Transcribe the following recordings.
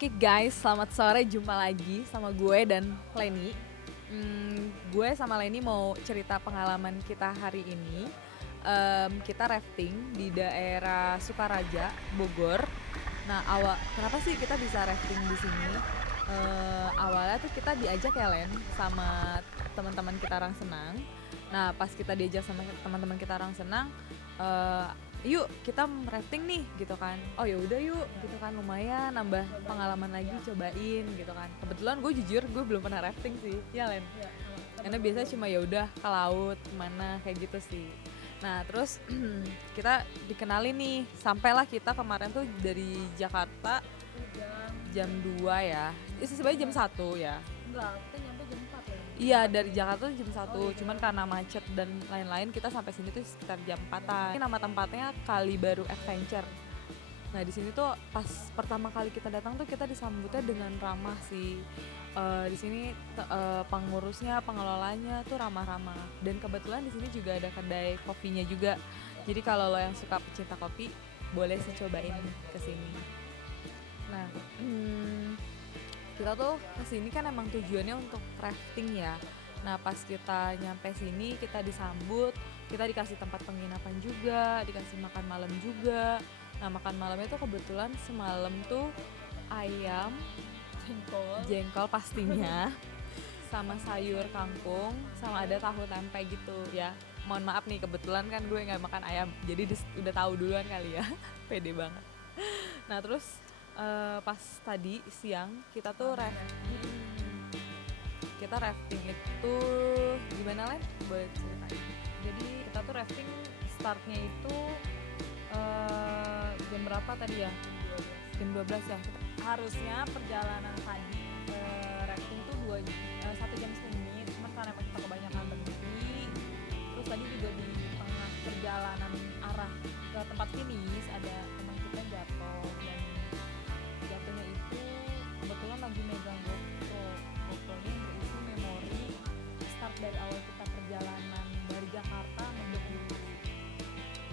Oke guys, selamat sore, jumpa lagi sama gue dan Leni. Gue sama Leni mau cerita pengalaman kita hari ini. Kita rafting di daerah Sukaraja, Bogor. Nah, kenapa sih kita bisa rafting di sini? Awalnya tuh kita diajak ya Len sama teman-teman kita orang senang. Nah, pas kita diajak sama teman-teman kita orang senang, eh, yuk kita rafting nih gitu kan. Oh ya udah yuk gitu kan, lumayan nambah pengalaman lagi, cobain gitu kan. Kebetulan gue jujur gue belum pernah rafting sih, ya Len. Karena biasanya cuma ya udah ke laut kemana kayak gitu sih. Nah terus kita dikenalin nih, sampailah kita kemarin tuh dari Jakarta jam 2 ya. Sebenarnya jam 1 ya. Enggak, kita nyampe jam 4 ya. Iya, dari Jakarta tuh jam 1, cuman karena macet dan lain-lain kita sampai sini tuh sekitar jam 4-an. Ini nama tempatnya Kali Baru Adventure. Nah, di sini tuh pas pertama kali kita datang tuh kita disambutnya dengan ramah sih. Di sini pengurusnya, pengelolanya tuh ramah-ramah. Dan kebetulan di sini juga ada kedai kopinya juga. Jadi kalau lo yang suka pecinta kopi, boleh sih cobain ke sini. Nah, kita tuh kesini kan emang tujuannya untuk rafting ya. Nah pas kita nyampe sini kita disambut, kita dikasih tempat penginapan juga, dikasih makan malam juga. Nah makan malamnya tuh kebetulan semalam tuh ayam, jengkol pastinya, sama sayur kangkung, sama ada tahu tempe gitu ya. Mohon maaf nih, kebetulan kan gue nggak makan ayam, jadi udah tahu duluan kali ya. Pede banget. Nah terus pas tadi siang kita tuh rafting itu gimana Len? Boleh ceritain. Jadi kita tuh rafting startnya itu jam berapa tadi ya? Jam 12 ya. Harusnya perjalanan tadi rafting tuh 1 jam 10 menit, cuman karena kita kebanyakan berhenti. Terus tadi juga di tengah perjalanan arah ke tempat finish ada teman kita jatuh, dan jatuhnya itu kebetulan lagi megang GoPro-nya yang berisi memori start dari awal kita perjalanan dari Jakarta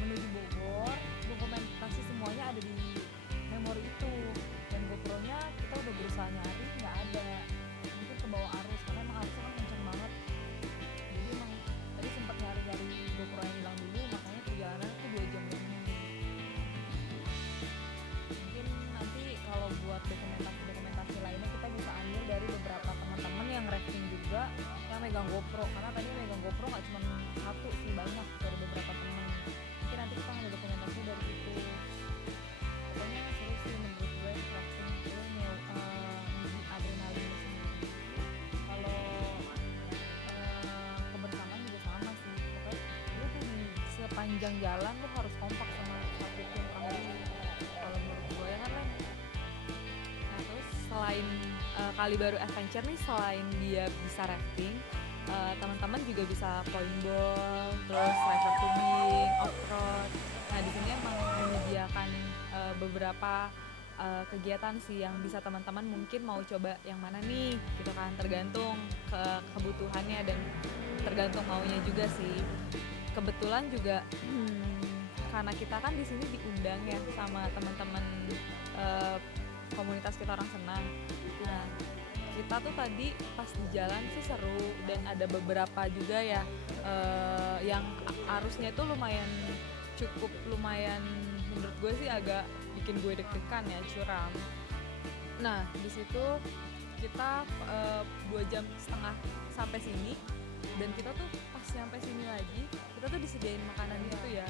menuju Bogor. Dokumentasi semuanya ada di memori itu, dan GoPro-nya kita udah berusaha nyari, nggak ada, mungkin kebawa arus karena emang arusnya kan kenceng banget. Jadi emang tadi sempat nyari-nyari GoPro yang hilang dulu, makanya perjalanan itu 2 jam lebih. Mungkin nanti kalau buat dokumentasi lainnya kita bisa ambil dari beberapa teman-teman yang rafting juga yang megang GoPro, karena tadi megang GoPro nggak cuma satu sih, banyak dari beberapa teman. Mungkin nanti kita ambil dokumentasi dari situ. Pokoknya seru sih menurut gue, rafting itu menguji adrenalin sendiri. Kalau kebersamaan juga sama sih, pokoknya lu tuh di sepanjang jalan lu harus kompak sama satu tim kamu, kalau menurut gue ya kan Len. Nah terus selain Kali Baru Adventure nih, selain dia bisa rafting, teman-teman juga bisa paintball, terus river tubing, off-road. Nah di sini emang menyediakan beberapa kegiatan sih yang bisa teman-teman mungkin mau coba yang mana nih gitu kan, tergantung kebutuhannya dan tergantung maunya juga sih. Kebetulan juga karena kita kan di sini diundang ya sama teman-teman komunitas kita orang senang. Nah kita tuh tadi pas di jalan sih seru, dan ada beberapa juga ya yang arusnya itu cukup lumayan menurut gue sih agak bikin gue deg-degan ya, curam. Nah di situ kita 2,5 jam sampai sini, dan kita tuh pas sampai sini lagi kita tuh disediain makanan gitu ya,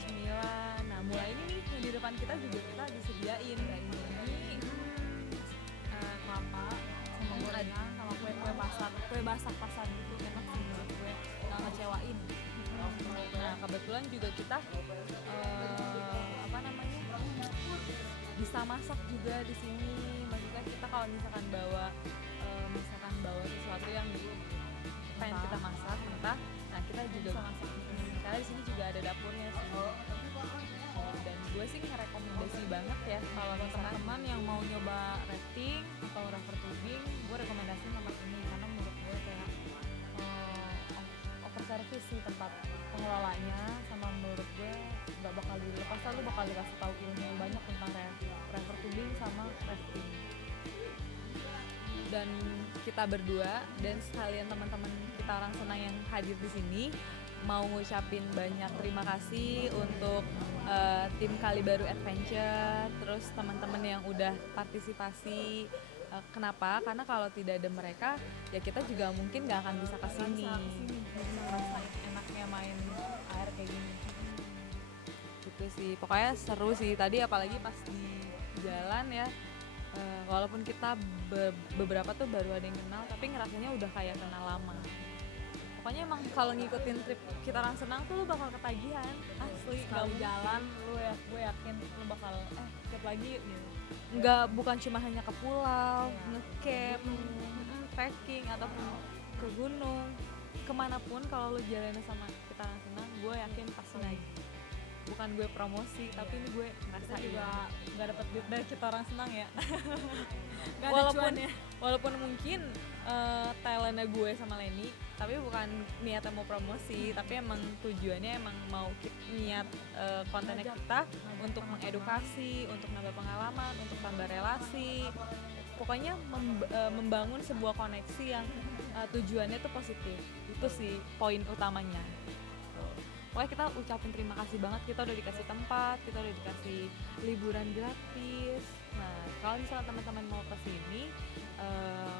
cemilan. Nah mulai ini nih yang di depan kita juga kita disediain kayak ini kelapa sama gorengan sama kue basah pasar gitu, enak sih menurut gue, nggak ngecewain. Nah kebetulan juga kita bisa masak juga di sini. Maksudnya kita kalau misalkan bawa sesuatu yang pengen kita masak mentah, nah kita juga bisa masak di sini karena di sini juga ada dapurnya sih. Dan gue sih ngerekomendasi banget ya kalau teman-teman yang mau nyoba rafting atau river tubing, gue rekomendasiin tempat ini karena menurut gue kayak overservice sih tempat pengelolanya, sama menurut gue nggak bakal dilepas, lu bakal dikasih tahu ilmu yang banyak tentang river tubing sama rafting. dan kita berdua dan sekalian teman-teman kita orang senang yang hadir di sini mau ngucapin banyak terima kasih untuk tim Kali Baru Adventure, terus teman-teman yang udah partisipasi. Kenapa? Karena kalau tidak ada mereka, ya kita juga mungkin nggak akan bisa kesini. Bisa ngerasain enaknya main air kayak gini. Gitu sih. Pokoknya seru sih. Tadi apalagi pas di jalan ya. Walaupun kita beberapa tuh baru ada yang kenal, tapi ngerasanya udah kayak kenal lama. Pokoknya emang kalau ngikutin trip kita orang senang tuh lu bakal ketagihan asli. Sekali jalan gue yakin lu bakal trip lagi yuk gitu. Nggak, bukan cuma hanya ke pulau, ngecamp, trekking ataupun ke gunung, kemanapun kalau lu jalannya sama kita orang senang, gue yakin pasti naik. Bukan gue promosi, tapi ini gue Kita ngerasain. juga nggak dapet duit dari kita orang senang ya. Nggak ada cuannya. Walaupun mungkin talentnya gue sama Leni, tapi bukan niatnya mau promosi, tapi emang tujuannya emang mau niat kontennya kita untuk mengedukasi, untuk nambah pengalaman, untuk tambah relasi, pokoknya membangun sebuah koneksi yang tujuannya tuh positif. Itu sih poin utamanya. Pokoknya kita ucapin terima kasih banget, kita udah dikasih tempat, kita udah dikasih liburan gratis. Nah, kalau misalnya teman-teman mau kesini,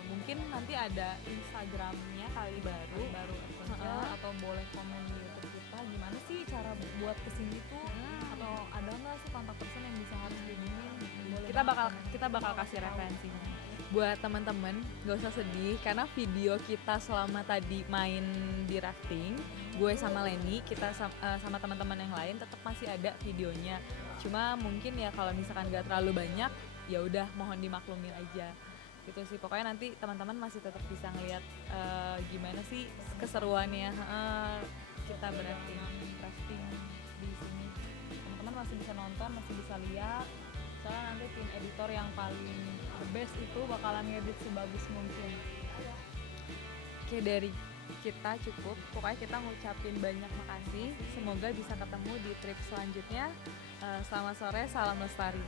mungkin nanti ada Instagramnya Kali Baru Adventure, atau boleh komen di YouTube kita gimana sih cara buat kesini tuh, atau ada nggak sih kontak person yang bisa harus dihubungin. Boleh banget. kita bakal kasih referensinya. Buat teman-teman gak usah sedih karena video kita selama tadi main di rafting, gue sama Leni, kita sama teman-teman yang lain tetap masih ada videonya. Cuma mungkin ya kalau misalkan gak terlalu banyak, ya udah mohon dimaklumin aja. Gitu sih. Pokoknya nanti teman-teman masih tetap bisa ngeliat gimana sih keseruannya kita berarti crafting di sini. Teman-teman masih bisa nonton, masih bisa lihat. Soalnya nanti tim editor yang paling the best itu bakalan ngedit sebagus mungkin. Oke, dari kita cukup. Pokoknya kita ngucapin banyak makasih. Semoga bisa ketemu di trip selanjutnya. Selamat sore, salam lestari.